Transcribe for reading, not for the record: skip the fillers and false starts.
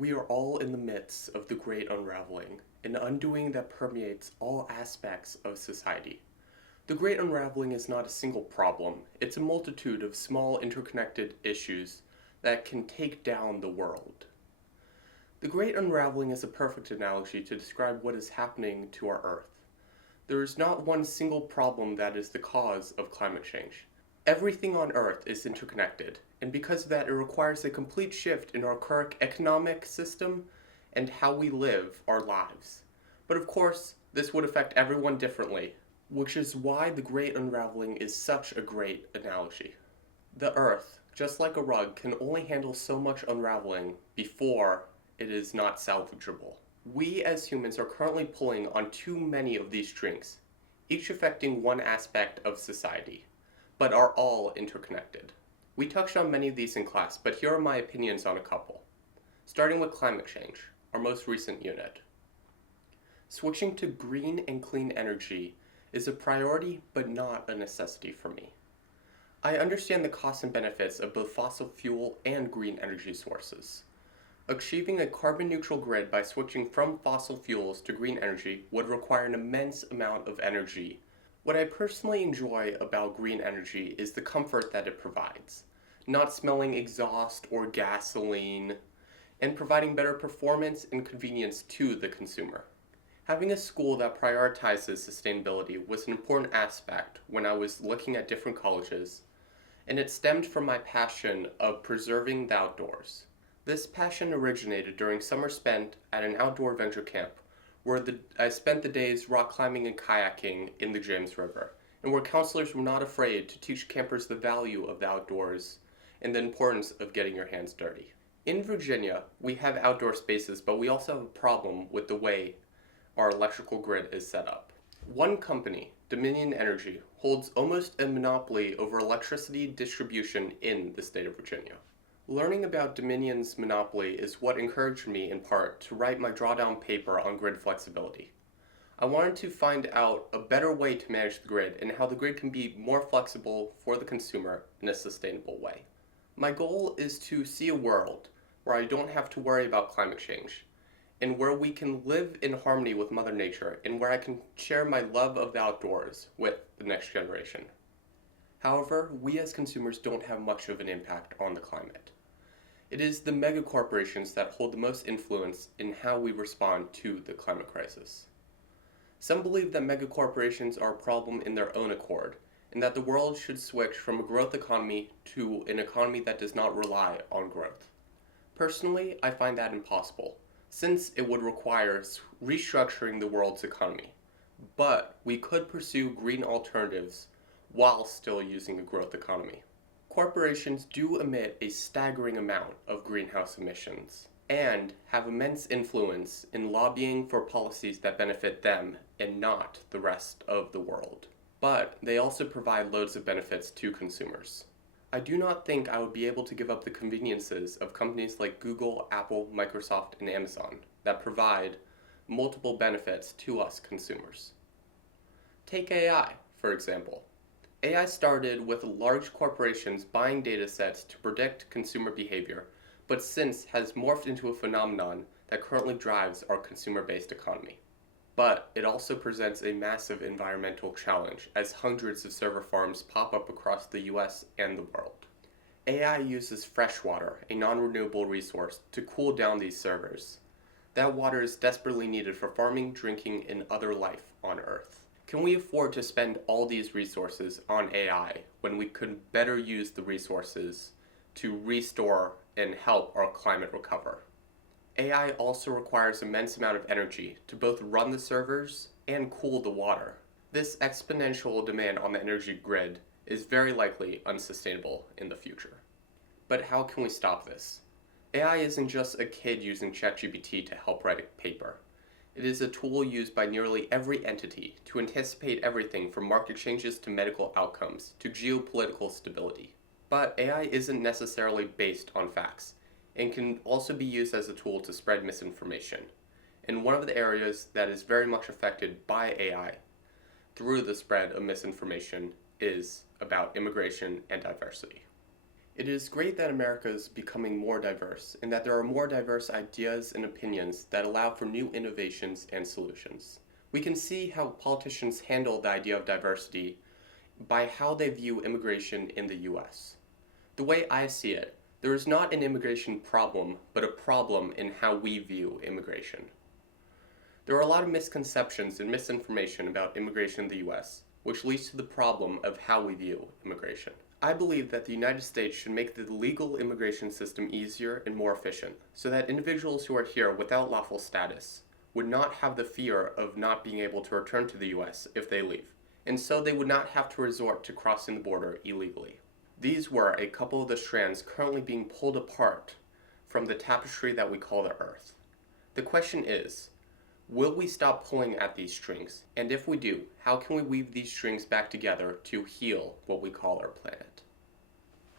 We are all in the midst of the great unraveling, an undoing that permeates all aspects of society. The great unraveling is not a single problem, it's a multitude of small interconnected issues that can take down the world. The great unraveling is a perfect analogy to describe what is happening to our Earth. There is not one single problem that is the cause of climate change. Everything on Earth is interconnected, and because of that, it requires a complete shift in our current economic system and how we live our lives. But of course, this would affect everyone differently, which is why the Great Unraveling is such a great analogy. The Earth, just like a rug, can only handle so much unraveling before it is not salvageable. We as humans are currently pulling on too many of these strings, each affecting one aspect of society, but are all interconnected. We touched on many of these in class, but here are my opinions on a couple. Starting with climate change, our most recent unit. Switching to green and clean energy is a priority but not a necessity for me. I understand the costs and benefits of both fossil fuel and green energy sources. Achieving a carbon neutral grid by switching from fossil fuels to green energy would require an immense amount of energy. What I personally enjoy about green energy is the comfort that it provides, not smelling exhaust or gasoline, and providing better performance and convenience to the consumer. Having a school that prioritizes sustainability was an important aspect when I was looking at different colleges, and it stemmed from my passion of preserving the outdoors. This passion originated during summer spent at an outdoor adventure camp where I spent the days rock climbing and kayaking in the James River, and where counselors were not afraid to teach campers the value of the outdoors and the importance of getting your hands dirty. In Virginia, we have outdoor spaces, but we also have a problem with the way our electrical grid is set up. One company, Dominion Energy, holds almost a monopoly over electricity distribution in the state of Virginia. Learning about Dominion's monopoly is what encouraged me in part to write my drawdown paper on grid flexibility. I wanted to find out a better way to manage the grid and how the grid can be more flexible for the consumer in a sustainable way. My goal is to see a world where I don't have to worry about climate change, and where we can live in harmony with Mother Nature, and where I can share my love of the outdoors with the next generation. However, we as consumers don't have much of an impact on the climate. It is the megacorporations that hold the most influence in how we respond to the climate crisis. Some believe that megacorporations are a problem in their own accord, and that the world should switch from a growth economy to an economy that does not rely on growth. Personally, I find that impossible, since it would require restructuring the world's economy. But we could pursue green alternatives while still using a growth economy. Corporations do emit a staggering amount of greenhouse emissions and have immense influence in lobbying for policies that benefit them and not the rest of the world. But they also provide loads of benefits to consumers. I do not think I would be able to give up the conveniences of companies like Google, Apple, Microsoft, and Amazon that provide multiple benefits to us consumers. Take AI, for example. AI started with large corporations buying data sets to predict consumer behavior, but since has morphed into a phenomenon that currently drives our consumer-based economy. But it also presents a massive environmental challenge as hundreds of server farms pop up across the US and the world. AI uses fresh water, a non-renewable resource, to cool down these servers. That water is desperately needed for farming, drinking, and other life on Earth. Can we afford to spend all these resources on AI when we could better use the resources to restore and help our climate recover? AI also requires immense amount of energy to both run the servers and cool the water. This exponential demand on the energy grid is very likely unsustainable in the future. But how can we stop this? AI isn't just a kid using ChatGPT to help write a paper. It is a tool used by nearly every entity to anticipate everything from market changes to medical outcomes to geopolitical stability. But AI isn't necessarily based on facts, and can also be used as a tool to spread misinformation. And one of the areas that is very much affected by AI through the spread of misinformation is about immigration and diversity. It is great that America is becoming more diverse and that there are more diverse ideas and opinions that allow for new innovations and solutions. We can see how politicians handle the idea of diversity by how they view immigration in the US. The way I see it, there is not an immigration problem, but a problem in how we view immigration. There are a lot of misconceptions and misinformation about immigration in the US, which leads to the problem of how we view immigration. I believe that the United States should make the legal immigration system easier and more efficient, so that individuals who are here without lawful status would not have the fear of not being able to return to the US if they leave, and so they would not have to resort to crossing the border illegally. These were a couple of the strands currently being pulled apart from the tapestry that we call the Earth. The question is, will we stop pulling at these strings? And if we do, how can we weave these strings back together to heal what we call our planet?